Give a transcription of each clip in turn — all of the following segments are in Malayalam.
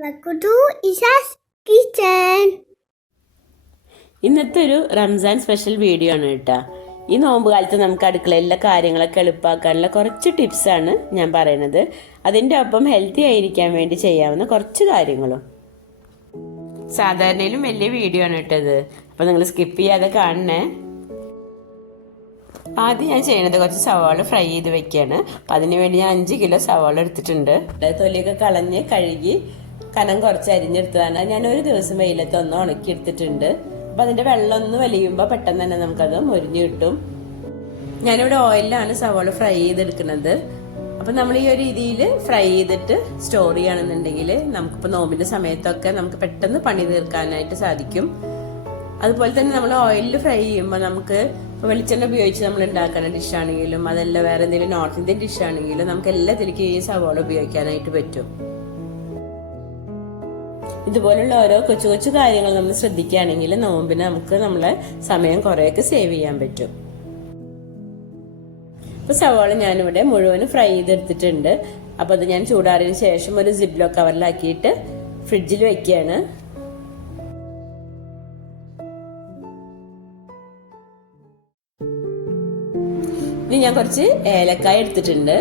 Welcome to Isha's Kitchen. ഇന്നത്തെ ഒരു റംസാൻ സ്പെഷ്യൽ വീഡിയോ ആണ് കേട്ടോ. ഈ നോമ്പ് കാലത്ത് നമുക്ക് അടുക്കളയിലെ കാര്യങ്ങളൊക്കെ എളുപ്പമാക്കാനുള്ള കുറച്ച് ടിപ്സാണ് ഞാൻ പറയുന്നത്. അതിൻ്റെ ഒപ്പം ഹെൽത്തി ആയിരിക്കാൻ വേണ്ടി ചെയ്യാവുന്ന കുറച്ച് കാര്യങ്ങളും. സാധാരണയിലും വലിയ വീഡിയോ ആണ് കേട്ടത്, അപ്പോൾ നിങ്ങൾ സ്കിപ്പ് ചെയ്യാതെ കാണണേ. ആദ്യം ഞാൻ ചെയ്യുന്നത് കുറച്ച് സവാള ഫ്രൈ ചെയ്ത് വെക്കുകയാണ്. അപ്പം അതിന് വേണ്ടി ഞാൻ 5 കിലോ സവാള എടുത്തിട്ടുണ്ട്. തൊലിയൊക്കെ കളഞ്ഞ് കഴുകി കനം കുറച്ച് അരിഞ്ഞെടുത്തതാണ്. ഞാൻ ഒരു ദിവസം വെയിലത്ത് ഒന്ന് ഉണക്കി എടുത്തിട്ടുണ്ട്. അപ്പം അതിൻ്റെ വെള്ളം ഒന്ന് വലിയുമ്പോൾ പെട്ടെന്ന് തന്നെ നമുക്കത് മൊരിഞ്ഞ് കിട്ടും. ഞാനിവിടെ ഓയിലാണ് സവാള ഫ്രൈ ചെയ്തെടുക്കുന്നത്. അപ്പം നമ്മൾ ഈ ഒരു രീതിയിൽ ഫ്രൈ ചെയ്തിട്ട് സ്റ്റോർ ചെയ്യുകയാണെന്നുണ്ടെങ്കിൽ നമുക്കിപ്പോൾ നോമ്പിൻ്റെ സമയത്തൊക്കെ നമുക്ക് പെട്ടെന്ന് പണി തീർക്കാനായിട്ട് സാധിക്കും. അതുപോലെ തന്നെ നമ്മൾ ഓയിലിൽ ഫ്രൈ ചെയ്യുമ്പോൾ നമുക്ക് ഇപ്പോൾ വെളിച്ചെണ്ണ ഉപയോഗിച്ച് നമ്മൾ ഉണ്ടാക്കുന്ന ഡിഷാണെങ്കിലും അതല്ല വേറെ എന്തെങ്കിലും നോർത്ത് ഇന്ത്യൻ ഡിഷാണെങ്കിലും നമുക്ക് എല്ലാത്തിലേക്കും ഈ സവാള ഉപയോഗിക്കാനായിട്ട് പറ്റും. ഇതുപോലുള്ള ഓരോ കൊച്ചു കൊച്ചു കാര്യങ്ങൾ നമ്മൾ ശ്രദ്ധിക്കുകയാണെങ്കിൽ നോമ്പിന് നമുക്ക് നമ്മളെ സമയം കുറേയൊക്കെ സേവ് ചെയ്യാൻ പറ്റും. ഇപ്പൊ സവാള ഞാനിവിടെ മുഴുവനും ഫ്രൈ ചെയ്തെടുത്തിട്ടുണ്ട്. അപ്പൊ അത് ഞാൻ ചൂടാറിയതിനു ശേഷം ഒരു സിപ്ലോ കവറിലാക്കിയിട്ട് ഫ്രിഡ്ജിൽ വെക്കുകയാണ്. ഇനി ഞാൻ കുറച്ച് ഏലക്കായ എടുത്തിട്ടുണ്ട്.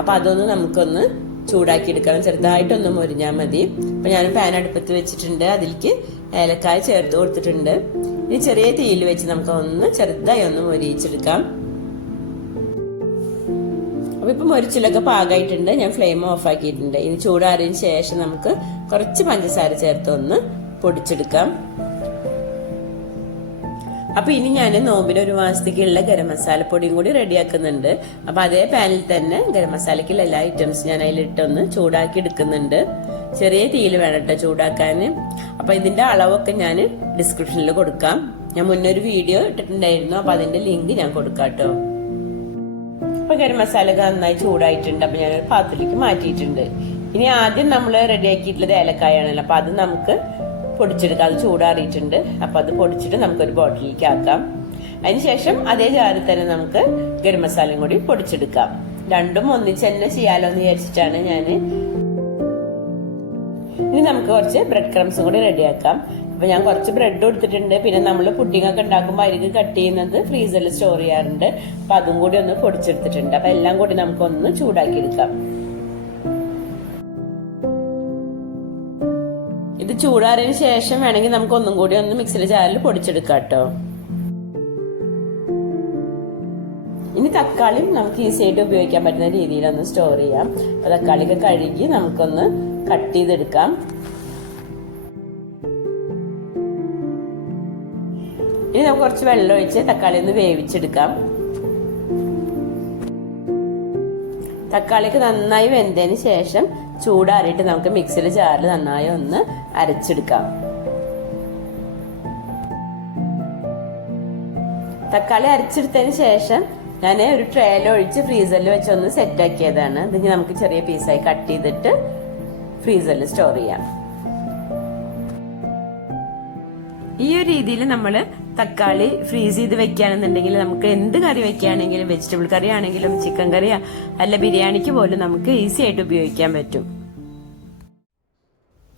അപ്പൊ അതൊന്ന് നമുക്കൊന്ന് ചൂടാക്കി എടുക്കണം. ചെറുതായിട്ടൊന്ന് മൊരിഞ്ഞാൽ മതി. അപ്പൊ ഞാൻ പാൻ അടുപ്പത്ത് വെച്ചിട്ടുണ്ട്. അതിലേക്ക് ഏലക്കായ ചേർത്ത് കൊടുത്തിട്ടുണ്ട്. ഇനി ചെറിയ തീയിൽ വെച്ച് നമുക്ക് ഒന്ന് ചെറുതായി ഒന്ന് മൊരിയിച്ചെടുക്കാം. അപ്പൊ ഇപ്പൊ മൊരിച്ചിലൊക്കെ പാകമായിട്ടുണ്ട്. ഞാൻ ഫ്ലെയിം ഓഫ് ആക്കിയിട്ടുണ്ട്. ഇനി ചൂടാറിയതിന് ശേഷം നമുക്ക് കുറച്ച് പഞ്ചസാര ചേർത്ത് ഒന്ന് പൊടിച്ചെടുക്കാം. അപ്പൊ ഇനി ഞാൻ നോമ്പിന് ഒരു മാസത്തേക്കുള്ള ഗരം മസാലപ്പൊടിയും കൂടി റെഡിയാക്കുന്നുണ്ട്. അപ്പൊ അതേ പാനിൽ തന്നെ ഗരം മസാലക്കുള്ള എല്ലാ ഐറ്റംസും ഞാൻ അതിലിട്ടൊന്ന് ചൂടാക്കി എടുക്കുന്നുണ്ട്. ചെറിയ തീയിൽ വേണം കേട്ടോ ചൂടാക്കാൻ. അപ്പൊ ഇതിന്റെ അളവൊക്കെ ഞാൻ ഡിസ്ക്രിപ്ഷനിൽ കൊടുക്കാം. ഞാൻ മുന്നൊരു വീഡിയോ ഇട്ടിട്ടുണ്ടായിരുന്നു. അപ്പൊ അതിന്റെ ലിങ്ക് ഞാൻ കൊടുക്കാം കേട്ടോ. അപ്പൊ ഗരം മസാല നന്നായി ചൂടായിട്ടുണ്ട്. അപ്പൊ ഞാനൊരു പാത്രത്തിലേക്ക് മാറ്റിയിട്ടുണ്ട്. ഇനി ആദ്യം നമ്മൾ റെഡിയാക്കിയിട്ടുള്ളത് ഏലക്കായാണല്ലോ. അപ്പൊ അത് നമുക്ക് പൊടിച്ചെടുക്കാം. അത് ചൂടാറിയിട്ടുണ്ട്. അപ്പൊ അത് പൊടിച്ചിട്ട് നമുക്കൊരു ബോട്ടിലേക്ക് ആക്കാം. അതിനുശേഷം അതേ ജാറിൽ തന്നെ നമുക്ക് ഗരം മസാലയും കൂടി പൊടിച്ചെടുക്കാം. രണ്ടും ഒന്നിച്ച് തന്നെ ചെയ്യാലോ എന്ന് വിചാരിച്ചിട്ടാണ് ഞാൻ. ഇനി നമുക്ക് കുറച്ച് ബ്രെഡ് ക്രംസും കൂടി റെഡിയാക്കാം. അപ്പൊ ഞാൻ കുറച്ച് ബ്രെഡ് കൊടുത്തിട്ടുണ്ട്. പിന്നെ നമ്മൾ പുഡിംഗ് ഒക്കെ ഉണ്ടാക്കുമ്പോൾ അരികെ കട്ട് ചെയ്യുന്നത് ഫ്രീസറിൽ സ്റ്റോർ ചെയ്യാറുണ്ട്. അപ്പൊ അതും കൂടി ഒന്ന് പൊടിച്ചെടുത്തിട്ടുണ്ട്. അപ്പൊ എല്ലാം കൂടി നമുക്കൊന്ന് ചൂടാക്കി എടുക്കാം. ഇത് ചൂടാറിയതിനു ശേഷം വേണമെങ്കിൽ നമുക്ക് ഒന്നും കൂടി ഒന്ന് മിക്സിയുടെ ജാറിൽ പൊടിച്ചെടുക്കാം കേട്ടോ. ഇനി തക്കാളി നമുക്ക് ഈസി ആയിട്ട് ഉപയോഗിക്കാൻ പറ്റുന്ന രീതിയിൽ ഒന്ന് സ്റ്റോർ ചെയ്യാം. അപ്പൊ തക്കാളിയൊക്കെ കഴുകി നമുക്കൊന്ന് കട്ട് ചെയ്തെടുക്കാം. ഇനി നമുക്ക് കുറച്ച് വെള്ളം ഒഴിച്ച് തക്കാളി ഒന്ന് വേവിച്ചെടുക്കാം. തക്കാളിക്ക് നന്നായി വെന്തതിന് ശേഷം ചൂടാറിയിട്ട് നമുക്ക് മിക്സിയുടെ ജാറിൽ നന്നായി ഒന്ന് അരച്ചെടുക്കാം. തക്കാളി അരച്ചെടുത്തതിന് ശേഷം ഞാൻ ഒരു ട്രേയിൽ ഒഴിച്ച് ഫ്രീസറിൽ വെച്ച് ഒന്ന് സെറ്റ് ആക്കിയതാണ്. ഇതിന് നമുക്ക് ചെറിയ പീസായി കട്ട് ചെയ്തിട്ട് ഫ്രീസറിൽ സ്റ്റോർ ചെയ്യാം. ഈ ഒരു രീതിയിൽ നമ്മൾ തക്കാളി ഫ്രീസ് ചെയ്ത് വെക്കുകയാണെന്നുണ്ടെങ്കിൽ നമുക്ക് എന്ത് കറി വെക്കുകയാണെങ്കിലും വെജിറ്റബിൾ കറി ആണെങ്കിലും ചിക്കൻ കറി അല്ല ബിരിയാണിക്ക് പോലും നമുക്ക് ഈസി ആയിട്ട് ഉപയോഗിക്കാൻ പറ്റും.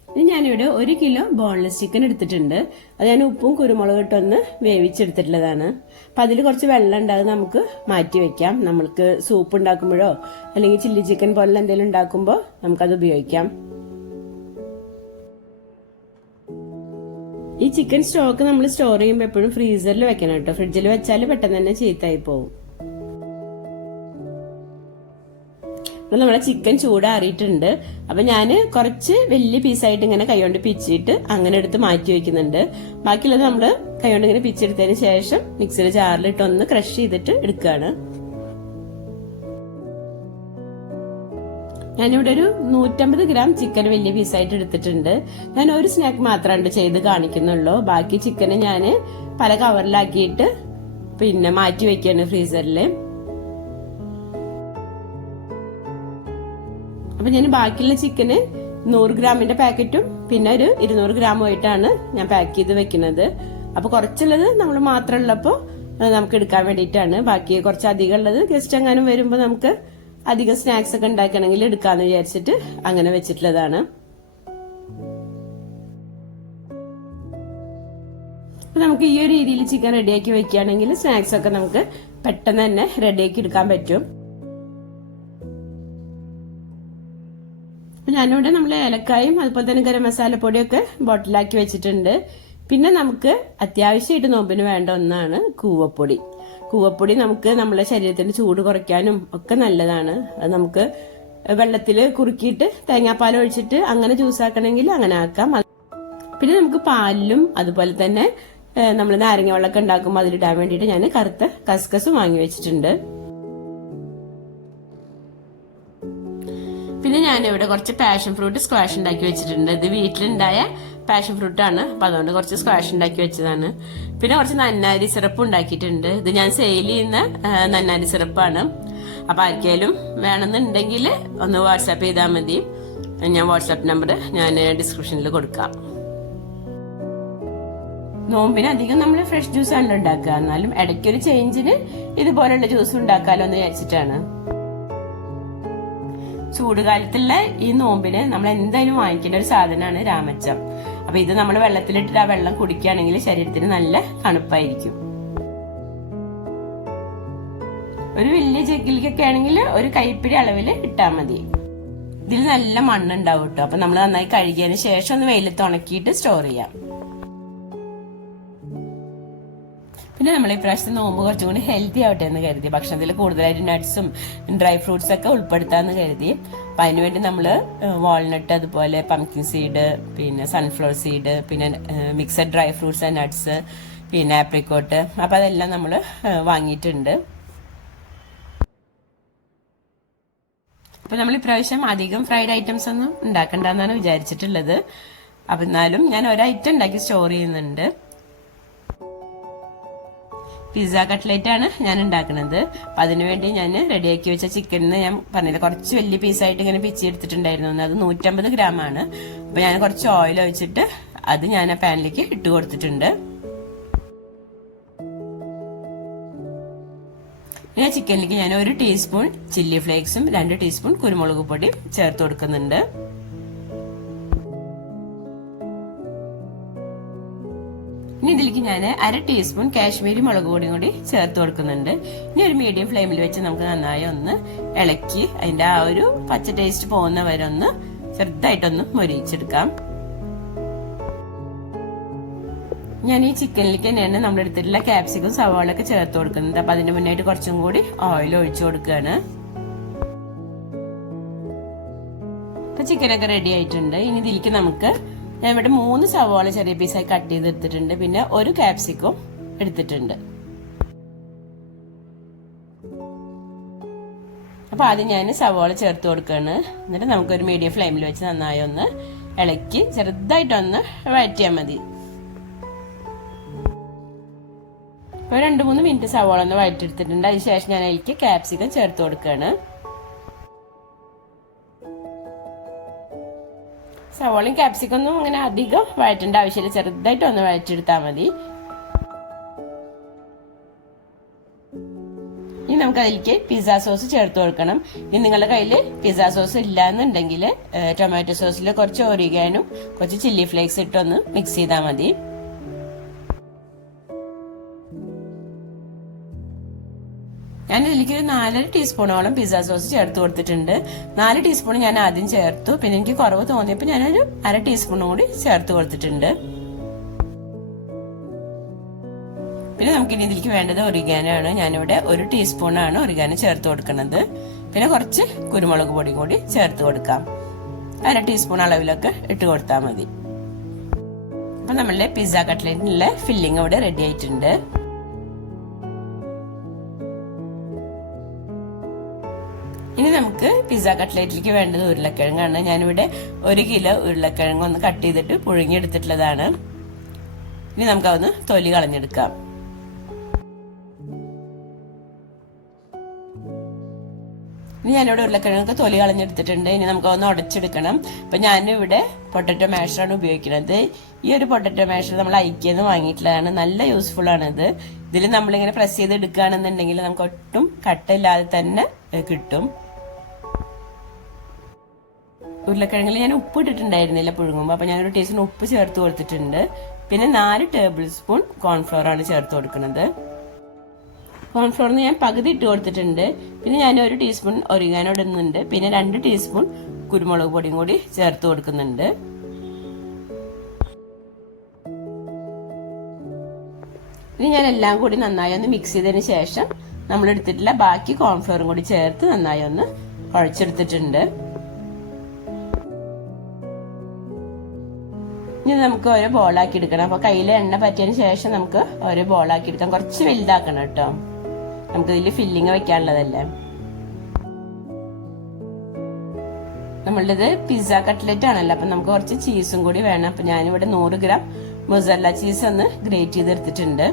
ഇനി ഞാനിവിടെ 1 കിലോ ബോൺലെസ് ചിക്കൻ എടുത്തിട്ടുണ്ട്. അത് ഞാൻ ഉപ്പും കുരുമുളകും ഇട്ടൊന്ന് വേവിച്ചെടുത്തിട്ടുള്ളതാണ്. അപ്പൊ അതിൽ കുറച്ച് വെള്ളം ഉണ്ടാകും, നമുക്ക് മാറ്റി വെക്കാം. നമ്മൾക്ക് സൂപ്പ് ഉണ്ടാക്കുമ്പോഴോ അല്ലെങ്കിൽ ചില്ലി ചിക്കൻ പോലുള്ള എന്തെങ്കിലും ഉണ്ടാക്കുമ്പോൾ നമുക്കത് ഉപയോഗിക്കാം. ഈ ചിക്കൻ സ്റ്റോക്ക് നമ്മൾ സ്റ്റോർ ചെയ്യുമ്പോൾ എപ്പോഴും ഫ്രീസറിൽ വെക്കണം കേട്ടോ. ഫ്രിഡ്ജിൽ വെച്ചാൽ പെട്ടെന്ന് തന്നെ ചീത്തായി പോകും. അപ്പൊ നമ്മളെ ചിക്കൻ ചൂടാറിയിട്ടുണ്ട്. അപ്പൊ ഞാൻ കുറച്ച് വലിയ പീസായിട്ട് ഇങ്ങനെ കൈകൊണ്ട് പിച്ചിട്ട് അങ്ങനെ എടുത്ത് മാറ്റി വെക്കുന്നുണ്ട്. ബാക്കിയുള്ളത് നമ്മൾ കൈകൊണ്ട് ഇങ്ങനെ പിച്ചെടുത്തതിന് ശേഷം മിക്സിയുടെ ജാറിലിട്ട് ഒന്ന് ക്രഷ് ചെയ്തിട്ട് എടുക്കുകയാണ്. ഞാനിവിടെ ഒരു 150 ഗ്രാം ചിക്കൻ വലിയ പീസായിട്ട് എടുത്തിട്ടുണ്ട്. ഞാൻ ഒരു സ്നാക്ക് മാത്രമാണ് ചെയ്ത് കാണിക്കുന്നുള്ളൂ. ബാക്കി ചിക്കന് ഞാൻ പല കവറിലാക്കിയിട്ട് പിന്നെ മാറ്റി വെക്കുകയാണ് ഫ്രീസറിൽ. അപ്പൊ ഞാൻ ബാക്കിയുള്ള ചിക്കന് 100 ഗ്രാമിന്റെ പാക്കറ്റും പിന്നെ ഒരു 200 ഗ്രാമുമായിട്ടാണ് ഞാൻ പാക്ക് ചെയ്ത് വെക്കുന്നത്. അപ്പൊ കുറച്ചുള്ളത് നമ്മൾ മാത്രം ഉള്ളപ്പോ നമുക്ക് എടുക്കാൻ വേണ്ടിയിട്ടാണ്. ബാക്കി കുറച്ച് അധികം ഉള്ളത് ഗസ്റ്റ് എങ്ങാനും വരുമ്പോ നമുക്ക് അധികം സ്നാക്സ് ഒക്കെ ഉണ്ടാക്കണമെങ്കിൽ എടുക്കാന്ന് വിചാരിച്ചിട്ട് അങ്ങനെ വെച്ചിട്ടുള്ളതാണ്. നമുക്ക് ഈ ഒരു രീതിയിൽ ചിക്കൻ റെഡിയാക്കി വെക്കുകയാണെങ്കിൽ സ്നാക്സ് ഒക്കെ നമുക്ക് പെട്ടെന്ന് തന്നെ റെഡിയാക്കി എടുക്കാൻ പറ്റും. ഞാനിവിടെ നമ്മൾ ഏലക്കായും അതുപോലെ തന്നെ ഗരം മസാലപ്പൊടിയൊക്കെ ബോട്ടിലാക്കി വെച്ചിട്ടുണ്ട്. പിന്നെ നമുക്ക് അത്യാവശ്യമായിട്ട് നോമ്പിന് വേണ്ട ഒന്നാണ് കൂവപ്പൊടി. കൂവപ്പൊടി നമുക്ക് നമ്മുടെ ശരീരത്തിന്റെ ചൂട് കുറയ്ക്കാനും ഒക്കെ നല്ലതാണ്. അത് നമുക്ക് വെള്ളത്തിൽ കുറുക്കിയിട്ട് തേങ്ങാപ്പാൽ ഒഴിച്ചിട്ട് അങ്ങനെ ജ്യൂസ് ആക്കണമെങ്കിൽ അങ്ങനെ ആക്കാം. പിന്നെ നമുക്ക് പാലിലും അതുപോലെ തന്നെ നമ്മൾ നാരങ്ങ വെള്ളമൊക്കെ ഉണ്ടാക്കുമ്പോൾ അതിലിടാൻ വേണ്ടിയിട്ട് ഞാൻ കറുത്ത കസ്കസും വാങ്ങി വെച്ചിട്ടുണ്ട്. പിന്നെ ഞാനിവിടെ കുറച്ച് പാഷൻ ഫ്രൂട്ട് സ്ക്വാഷ് ഉണ്ടാക്കി വെച്ചിട്ടുണ്ട്. ഇത് വീട്ടിലുണ്ടായ പാഷൻ ഫ്രൂട്ട് ആണ്, അപ്പൊ അതുകൊണ്ട് കുറച്ച് സ്ക്വാഷ് ഉണ്ടാക്കി വെച്ചതാണ്. പിന്നെ കുറച്ച് നന്നാരി സിറപ്പ് ഉണ്ടാക്കിയിട്ടുണ്ട്. ഇത് ഞാൻ സെയിൽ ചെയ്യുന്ന നന്നാരി സിറപ്പാണ്. അപ്പൊ ആർക്കെങ്കിലും വേണമെന്നുണ്ടെങ്കിൽ ഒന്ന് വാട്സാപ്പ് ചെയ്താൽ മതി. ഞാൻ വാട്സാപ്പ് നമ്പർ ഞാൻ ഡിസ്ക്രിപ്ഷനിൽ കൊടുക്കാം. നോമ്പിന് അധികം നമ്മൾ ഫ്രഷ് ജ്യൂസ് ആണല്ലോ ഉണ്ടാക്കുക, എന്നാലും ഇടയ്ക്കൊരു ചേഞ്ചിന് ഇതുപോലുള്ള ജ്യൂസ് ഉണ്ടാക്കാലോ എന്ന് വിചാരിച്ചിട്ടാണ്. ചൂടുകാലത്തുള്ള ഈ നോമ്പിന് നമ്മൾ എന്തായാലും വാങ്ങിക്കേണ്ട ഒരു സാധനമാണ് രാമച്ചം. അപ്പൊ ഇത് നമ്മൾ വെള്ളത്തിലിട്ടിട്ട് ആ വെള്ളം കുടിക്കുകയാണെങ്കിൽ ശരീരത്തിന് നല്ല തണുപ്പായിരിക്കും. ഒരു വലിയ ജഗ്ഗിലേക്കൊക്കെ ആണെങ്കിൽ ഒരു കൈപ്പിടി അളവിൽ ഇട്ടാൽ മതി. ഇതിൽ നല്ല മണ്ണുണ്ടാവും കേട്ടോ. അപ്പൊ നമ്മൾ നന്നായി കഴുകിയതിന് ശേഷം ഒന്ന് വെയിലത്ത് ഉണക്കിയിട്ട് സ്റ്റോർ ചെയ്യാം. പിന്നെ നമ്മൾ ഇപ്രാവശ്യത്തെ നോമ്പ് കുറച്ചും കൂടി ഹെൽത്തി ആവട്ടെ എന്ന് കരുതി ഭക്ഷണത്തിൽ കൂടുതലായിട്ട് നട്ട്സും ഡ്രൈ ഫ്രൂട്ട്സ് ഒക്കെ ഉൾപ്പെടുത്താന്ന് കരുതി. അപ്പൊ അതിനുവേണ്ടി നമ്മൾ വാൾനട്ട്, അതുപോലെ പംകിൻ സീഡ്, പിന്നെ സൺഫ്ലവർ സീഡ്, പിന്നെ mixed dry fruits and nuts, പിന്നെ ആപ്രിക്കോട്ട്, അപ്പൊ അതെല്ലാം നമ്മൾ വാങ്ങിയിട്ടുണ്ട്. അപ്പൊ നമ്മൾ ഇപ്രാവശ്യം അധികം ഫ്രൈഡ് ഐറ്റംസ് ഒന്നും ഉണ്ടാക്കണ്ടെന്നാണ് വിചാരിച്ചിട്ടുള്ളത്. അപ്പൊ എന്നാലും ഞാൻ ഒരു ഐറ്റം ഉണ്ടാക്കി സ്റ്റോർ ചെയ്യുന്നുണ്ട്. പിസ്സ കട്ട്ലേറ്റ് ആണ് ഞാൻ ഉണ്ടാക്കുന്നത്. അപ്പൊ അതിനുവേണ്ടി ഞാൻ റെഡിയാക്കി വെച്ച ചിക്കനിന്ന് ഞാൻ പറഞ്ഞില്ല കുറച്ച് വലിയ പീസായിട്ട് ഇങ്ങനെ പിച്ചി എടുത്തിട്ടുണ്ടായിരുന്നു. അത് 150 ഗ്രാമാണ്. അപ്പൊ ഞാൻ കുറച്ച് ഓയിൽ ഒഴിച്ചിട്ട് അത് ഞാൻ ആ പാനിലേക്ക് ഇട്ട് കൊടുത്തിട്ടുണ്ട്. പിന്നെ ചിക്കനിലേക്ക് ഞാൻ 1 ടീസ്പൂൺ ചില്ലി ഫ്ലേക്സും 2 ടീസ്പൂൺ കുരുമുളക് പൊടിയും ചേർത്ത് കൊടുക്കുന്നുണ്ട്. ഇനി ഇതിലേക്ക് ഞാൻ 1/2 ടീസ്പൂൺ കാശ്മീരി മുളക് പൊടിയും കൂടി ചേർത്ത് കൊടുക്കുന്നുണ്ട്. ഇനി ഒരു മീഡിയം ഫ്ലെയിമിൽ വെച്ച് നമുക്ക് നന്നായി ഒന്ന് ഇളക്കി അതിന്റെ ആ ഒരു പച്ച ടേസ്റ്റ് പോകുന്ന വരെ ഒന്ന് ചെറുതായിട്ടൊന്ന് മൊരിയിച്ചെടുക്കാം. ഞാൻ ഈ ചിക്കനിലേക്ക് തന്നെയാണ് നമ്മൾ എടുത്തിട്ടുള്ള ക്യാപ്സിക്കും സവാളൊക്കെ ചേർത്ത് കൊടുക്കുന്നത്. അപ്പൊ അതിന്റെ മുന്നായിട്ട് കുറച്ചും കൂടി ഓയിൽ ഒഴിച്ചു കൊടുക്കുകയാണ്. അപ്പൊ ചിക്കനൊക്കെ റെഡി ആയിട്ടുണ്ട്. ഇനി ഇതിലേക്ക് നമുക്ക് ഞാൻ ഇവിടെ 3 സവാള ചെറിയ പീസായി കട്ട് ചെയ്തെടുത്തിട്ടുണ്ട്. പിന്നെ 1 ക്യാപ്സിക്കും എടുത്തിട്ടുണ്ട്. അപ്പൊ ആദ്യം ഞാൻ സവാള ചേർത്ത് കൊടുക്കുകയാണ്. എന്നിട്ട് നമുക്കൊരു മീഡിയം ഫ്ലെയിമിൽ വെച്ച് നന്നായി ഒന്ന് ഇളക്കി ചെറുതായിട്ടൊന്ന് വഴറ്റിയാൽ മതി. ഇപ്പൊ 2-3 മിനിറ്റ് സവാള ഒന്ന് വഴറ്റിയെടുത്തിട്ടുണ്ട്. അതിനുശേഷം ഞാൻ അതിലേക്ക് ക്യാപ്സിക്കം ചേർത്ത് കൊടുക്കുകയാണ്. സവാളയും ക്യാപ്സിക്കൊന്നും അങ്ങനെ അധികം വഴറ്റേണ്ട ആവശ്യമില്ല, ചെറുതായിട്ട് ഒന്ന് വഴറ്റിയെടുത്താൽ മതി. ഇനി നമുക്ക് അതിലേക്ക് പിസ്സ സോസ് ചേർത്ത് കൊടുക്കണം. ഇനി നിങ്ങളുടെ കയ്യിൽ പിസ്സ സോസ് ഇല്ല എന്നുണ്ടെങ്കിൽ ടൊമാറ്റോ സോസിൽ കുറച്ച് ഒറിഗാനും കുറച്ച് ചില്ലി ഫ്ലേക്സ് ഇട്ടൊന്ന് മിക്സ് ചെയ്താൽ മതി. ഞാൻ ഇതിലേക്ക് ഒരു 4 ടീസ്പൂണോളം പിസ്സ സോസ് ചേർത്ത് കൊടുത്തിട്ടുണ്ട്. 4 ടീസ്പൂൺ ഞാൻ ആദ്യം ചേർത്തു. പിന്നെ എനിക്ക് കുറവ് തോന്നിയപ്പോൾ ഞാനൊരു 1/2 ടീസ്പൂണും കൂടി ചേർത്ത് കൊടുത്തിട്ടുണ്ട്. പിന്നെ നമുക്കിനി ഇതിലേക്ക് വേണ്ടത് ഒറിഗാനോ ആണ്. ഞാനിവിടെ 1 ടീസ്പൂണാണ് ഒറിഗാനോ ചേർത്ത് കൊടുക്കുന്നത്. പിന്നെ കുറച്ച് കുരുമുളക് പൊടി കൂടി ചേർത്ത് കൊടുക്കാം. 1/2 ടീസ്പൂൺ അളവിലൊക്കെ ഇട്ട് കൊടുത്താൽ മതി. അപ്പൊ നമ്മളുടെ പിസ്സ കട്ട്ലേറ്റിനുള്ള ഫില്ലിംഗ് ഇവിടെ റെഡി ആയിട്ടുണ്ട്. ഇനി നമുക്ക് പിസ്സ കട്ട്ലേറ്റിലേക്ക് വേണ്ടത് ഉരുളക്കിഴങ്ങാണ്. ഞാനിവിടെ 1 കിലോ ഉരുളക്കിഴങ്ങ് ഒന്ന് കട്ട് ചെയ്തിട്ട് പുഴുങ്ങിയെടുത്തിട്ടുള്ളതാണ്. ഇനി നമുക്കതൊന്ന് തൊലി കളഞ്ഞെടുക്കാം. ഇനി ഞാനിവിടെ ഉരുളക്കിഴങ്ങൊക്കെ തൊലി കളഞ്ഞെടുത്തിട്ടുണ്ട്. ഇനി നമുക്കൊന്ന് ഉടച്ചെടുക്കണം. അപ്പൊ ഞാനിവിടെ പൊട്ടറ്റോ മാഷറാണ് ഉപയോഗിക്കുന്നത്. ഈ ഒരു പൊട്ടറ്റോ മാഷർ നമ്മൾ ഐക്യെന്ന് വാങ്ങിയിട്ടുള്ളതാണ്. നല്ല യൂസ്ഫുൾ ആണിത്. ഇതിൽ നമ്മളിങ്ങനെ പ്രസ് ചെയ്ത് എടുക്കുകയാണെന്നുണ്ടെങ്കിൽ നമുക്ക് ഒട്ടും കട്ടയില്ലാതെ തന്നെ കിട്ടും. ഉരുളക്കിഴങ്ങിൽ ഞാൻ ഉപ്പ് ഇട്ടിട്ടുണ്ടായിരുന്നില്ല പുഴുങ്ങുമ്പോൾ, അപ്പോൾ ഞാനൊരു ടീസ്പൂൺ ഉപ്പ് ചേർത്ത് കൊടുത്തിട്ടുണ്ട്. പിന്നെ 4 ടേബിൾ സ്പൂൺ കോൺഫ്ലോർ ആണ് ചേർത്ത് കൊടുക്കുന്നത്. കോൺഫ്ലോറിന് ഞാൻ പകുതി ഇട്ട് കൊടുത്തിട്ടുണ്ട്. പിന്നെ ഞാൻ 1 ടീസ്പൂൺ ഒരിഗാനോ ഇടുന്നുണ്ട്. പിന്നെ 2 ടീസ്പൂൺ കുരുമുളക് പൊടിയും കൂടി ചേർത്ത് കൊടുക്കുന്നുണ്ട്. ഇനി ഞാൻ എല്ലാം കൂടി നന്നായി ഒന്ന് മിക്സ് ചെയ്തതിന് ശേഷം നമ്മൾ എടുത്തിട്ടുള്ള ബാക്കി കോൺഫ്ലോറും കൂടി ചേർത്ത് നന്നായി ഒന്ന് കുഴച്ചെടുത്തിട്ടുണ്ട്. ഇനി നമുക്ക് ഓരോ ബോളാക്കി എടുക്കണം. അപ്പൊ കയ്യിൽ എണ്ണ പറ്റിയതിന് ശേഷം നമുക്ക് ഓരോ ബോളാക്കി എടുക്കാം. കുറച്ച് വലുതാക്കണം കേട്ടോ, നമുക്ക് ഇതിൽ ഫില്ലിങ് വെക്കാനുള്ളതല്ലേ. നമ്മളുടേത് പിസ്സ കട്ട്ലറ്റ് ആണല്ലോ, അപ്പൊ നമുക്ക് കുറച്ച് ചീസും കൂടി വേണം. അപ്പൊ ഞാനിവിടെ 100 ഗ്രാം മൊസറല്ല ചീസ് ഒന്ന് ഗ്രേറ്റ് ചെയ്തെടുത്തിട്ടുണ്ട്.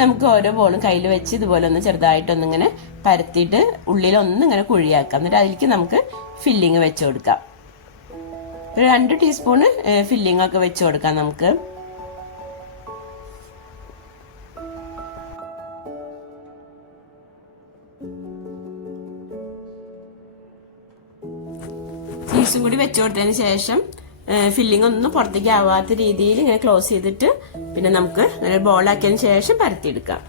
നമുക്ക് ഓരോ ബോളും കയ്യിൽ വെച്ച് ഇതുപോലെ ഒന്ന് ചെറുതായിട്ടൊന്നിങ്ങനെ പരത്തിയിട്ട് ഉള്ളിലൊന്നിങ്ങനെ കുഴിയാക്കാം. എന്നിട്ട് അതിലേക്ക് നമുക്ക് ഫില്ലിങ് വെച്ച് കൊടുക്കാം. ഒരു 2 ടീസ്പൂണ് ഫില്ലിംഗ് ഒക്കെ വെച്ച് കൊടുക്കാം നമുക്ക്. ചീസും കൂടി വെച്ച് കൊടുത്തതിന് ശേഷം ഫില്ലിംഗ് ഒന്നും പുറത്തേക്ക് ആവാത്ത രീതിയിൽ ഇങ്ങനെ ക്ലോസ് ചെയ്തിട്ട് പിന്നെ നമുക്ക് ഇങ്ങനെ ബോളാക്കിയതിന് ശേഷം പരത്തിയെടുക്കാം.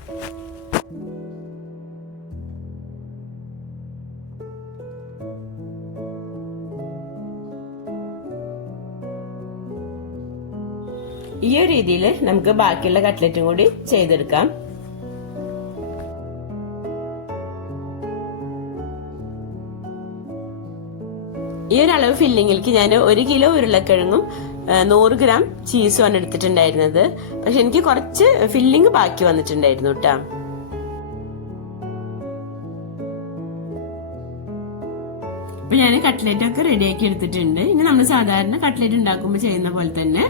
ഈ ഒരു രീതിയിൽ നമുക്ക് ബാക്കിയുള്ള കട്ട്ലറ്റും കൂടി ചെയ്തെടുക്കാം. ഈ ഒരു അളവ് ഫില്ലിങ്ങിലേക്ക് ഞാൻ 1 കിലോ ഉരുളക്കിഴങ്ങും 100 ഗ്രാം ചീസും ആണ് എടുത്തിട്ടുണ്ടായിരുന്നത്. പക്ഷെ എനിക്ക് കുറച്ച് ഫില്ലിങ് ബാക്കി വന്നിട്ടുണ്ടായിരുന്നു കേട്ടോ. അപ്പൊ ഞാൻ കട്ട്ലറ്റ് ഒക്കെ റെഡിയാക്കി എടുത്തിട്ടുണ്ട്. ഇനി നമ്മൾ സാധാരണ കട്ട്ലറ്റ് ഉണ്ടാക്കുമ്പോൾ ചെയ്യുന്ന പോലെ തന്നെ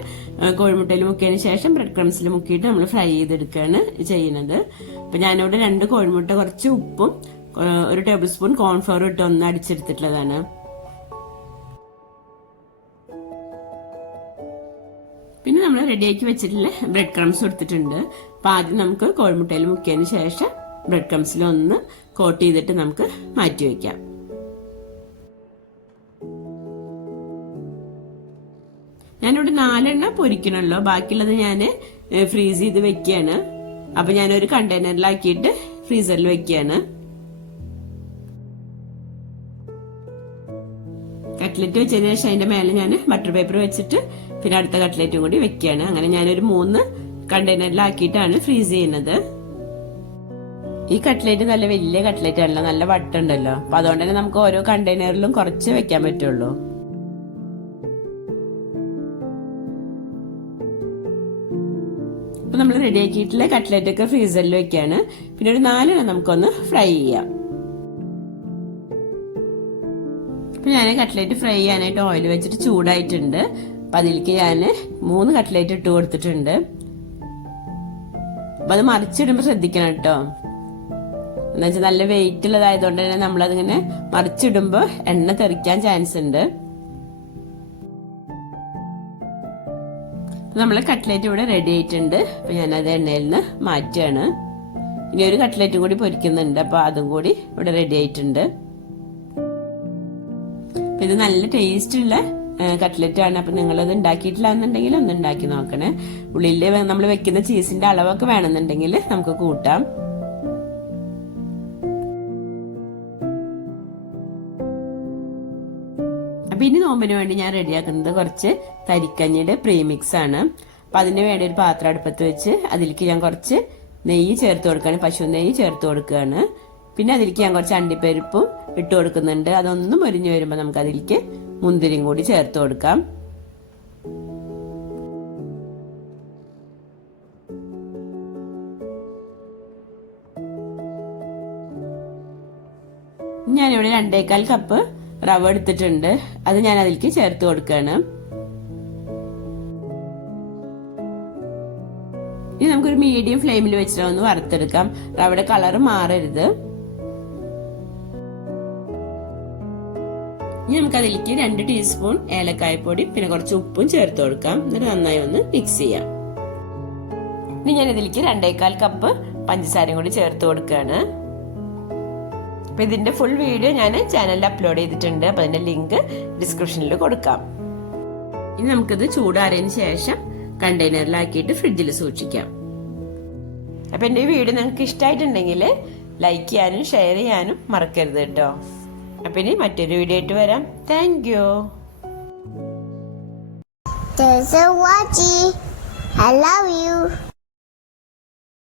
കോഴിമുട്ടയിൽ മുക്കിയതിന് ശേഷം ബ്രെഡ് ക്രംസിൽ മുക്കിയിട്ട് നമ്മൾ ഫ്രൈ ചെയ്തെടുക്കുകയാണ് ചെയ്യുന്നത്. അപ്പൊ ഞാനിവിടെ 2 കോഴിമുട്ട, കുറച്ച് ഉപ്പും 1 ടേബിൾ സ്പൂൺ കോൺഫ്ലവർ ഇട്ട് ഒന്ന് അടിച്ചെടുത്തിട്ടുള്ളതാണ്. പിന്നെ നമ്മൾ റെഡിയാക്കി വെച്ചിട്ടുള്ള ബ്രെഡ് ക്രംസ് എടുത്തിട്ടുണ്ട്. അപ്പൊ ആദ്യം നമുക്ക് കോഴിമുട്ടയിൽ മുക്കിയതിന് ശേഷം ബ്രെഡ് ക്രംസിൽ ഒന്ന് കോട്ട് ചെയ്തിട്ട് നമുക്ക് മാറ്റി വെക്കാം. ഞാനിവിടെ 4 പൊരിക്കണല്ലോ, ബാക്കിയുള്ളത് ഞാൻ ഫ്രീസ് ചെയ്ത് വെക്കുകയാണ്. അപ്പൊ ഞാനൊരു കണ്ടെയ്നറിലാക്കിയിട്ട് ഫ്രീസറിൽ വെക്കുകയാണ്. കട്ട്ലറ്റ് വെച്ചതിന് ശേഷം അതിന്റെ മേലെ ഞാൻ ബട്ടർ പേപ്പർ വെച്ചിട്ട് പിന്നെ അടുത്ത കട്ട്ലറ്റും കൂടി വെക്കുകയാണ്. അങ്ങനെ ഞാനൊരു 3 കണ്ടെയ്നറിലാക്കിയിട്ടാണ് ഫ്രീസ് ചെയ്യുന്നത്. ഈ കട്ട്ലറ്റ് നല്ല വലിയ കട്ട്ലറ്റ് ആണല്ലോ, നല്ല വട്ടുണ്ടല്ലോ. അപ്പൊ അതുകൊണ്ട് തന്നെ നമുക്ക് ഓരോ കണ്ടെയ്നറിലും കുറച്ച് വെക്കാൻ പറ്റുള്ളൂ. അപ്പൊ നമ്മൾ റെഡിയാക്കിയിട്ടുള്ള കട്ട്ലറ്റ് ഒക്കെ ഫ്രീസറിൽ വെക്കുകയാണ്. പിന്നെ ഒരു 4 നമുക്കൊന്ന് ഫ്രൈ ചെയ്യാം. അപ്പൊ ഞാൻ കട്ട്ലറ്റ് ഫ്രൈ ചെയ്യാനായിട്ട് ഓയിൽ വെച്ചിട്ട് ചൂടായിട്ടുണ്ട്. അപ്പൊ അതിലേക്ക് ഞാൻ 3 കട്ട്ലറ്റ് ഇട്ട് കൊടുത്തിട്ടുണ്ട്. അപ്പൊ അത് മറിച്ചിടുമ്പോ ശ്രദ്ധിക്കണം കേട്ടോ. എന്താ വെച്ചാൽ നല്ല വെയിറ്റ് ഉള്ളതായതുകൊണ്ട് തന്നെ നമ്മളതിങ്ങനെ മറിച്ചിടുമ്പോ എണ്ണ തെറിക്കാൻ ചാൻസ് ഉണ്ട്. നമ്മളെ കട്ട്ലറ്റ് ഇവിടെ റെഡി ആയിട്ടുണ്ട്. അപ്പൊ ഞാനത് എണ്ണയിൽ നിന്ന് മാറ്റുകയാണ്. ഇനി ഒരു കട്ട്ലറ്റും കൂടി പൊരിക്കുന്നുണ്ട്. അപ്പൊ അതും കൂടി ഇവിടെ റെഡി ആയിട്ടുണ്ട്. ഇത് നല്ല ടേസ്റ്റ് ഉള്ള കട്ട്ലറ്റ് ആണ്. അപ്പൊ നിങ്ങളത് ഉണ്ടാക്കിയിട്ടില്ല എന്നുണ്ടെങ്കിൽ ഒന്ന് ഉണ്ടാക്കി നോക്കണേ. ഉള്ളിൽ നമ്മൾ വെക്കുന്ന ചീസിന്റെ അളവൊക്കെ വേണമെന്നുണ്ടെങ്കിൽ നമുക്ക് കൂട്ടാം. അപ്പൊ ഇനി നോമ്പിന് വേണ്ടി ഞാൻ റെഡിയാക്കുന്നത് കുറച്ച് തരിക്കഞ്ഞിയുടെ പ്രീമിക്സ് ആണ്. അപ്പൊ അതിന് വേണ്ടി ഒരു പാത്രം അടുപ്പത്ത് വെച്ച് അതിലേക്ക് ഞാൻ കുറച്ച് നെയ്യ് ചേർത്ത് കൊടുക്കുകയാണ്, പശു നെയ്യ് ചേർത്ത് കൊടുക്കുകയാണ്. പിന്നെ അതിലേക്ക് ഞാൻ കുറച്ച് അണ്ടിപ്പരിപ്പും ഇട്ട് കൊടുക്കുന്നുണ്ട്. അതൊന്നും മൊരിഞ്ഞു വരുമ്പോൾ നമുക്ക് അതിലേക്ക് മുന്തിരിയും കൂടി ചേർത്ത് കൊടുക്കാം. ഞാനിവിടെ 2.25 കപ്പ് റവ എടുത്തിട്ടുണ്ട്. അത് ഞാൻ അതിലേക്ക് ചേർത്ത് കൊടുക്കുകയാണ്. ഇനി നമുക്കൊരു മീഡിയം ഫ്ലെയിമിൽ വെച്ചിട്ട് ഒന്ന് വറുത്തെടുക്കാം. റവയുടെ കളർ മാറരുത്. ഇനി നമുക്ക് അതിലേക്ക് 2 ടീസ്പൂൺ ഏലക്കായപ്പൊടി പിന്നെ കുറച്ച് ഉപ്പും ചേർത്ത് കൊടുക്കാം. എന്നിട്ട് നന്നായി ഒന്ന് മിക്സ് ചെയ്യാം. ഇനി ഞാൻ ഇതിലേക്ക് 2.25 കപ്പ് പഞ്ചസാരയും കൂടി ചേർത്ത് കൊടുക്കുകയാണ്. അപ്പൊ ഇതിന്റെ ഫുൾ വീഡിയോ ഞാൻ ചാനലിൽ അപ്ലോഡ് ചെയ്തിട്ടുണ്ട്. അപ്പൊ അതിന്റെ ലിങ്ക് ഡിസ്ക്രിപ്ഷനിൽ കൊടുക്കാം. ഇനി നമുക്കിത് ചൂടാറിയതിന് ശേഷം കണ്ടെയ്നറിലാക്കിയിട്ട് ഫ്രിഡ്ജിൽ സൂക്ഷിക്കാം. അപ്പൊ എന്റെ ഈ വീഡിയോ നിങ്ങൾക്ക് ഇഷ്ടമായിട്ടുണ്ടെങ്കിൽ ലൈക്ക് ചെയ്യാനും ഷെയർ ചെയ്യാനും മറക്കരുത് കേട്ടോ. അപ്പൊ ഇനി മറ്റൊരു വീഡിയോ ആയിട്ട് വരാം. Thank you. Thanks for watching. I love you.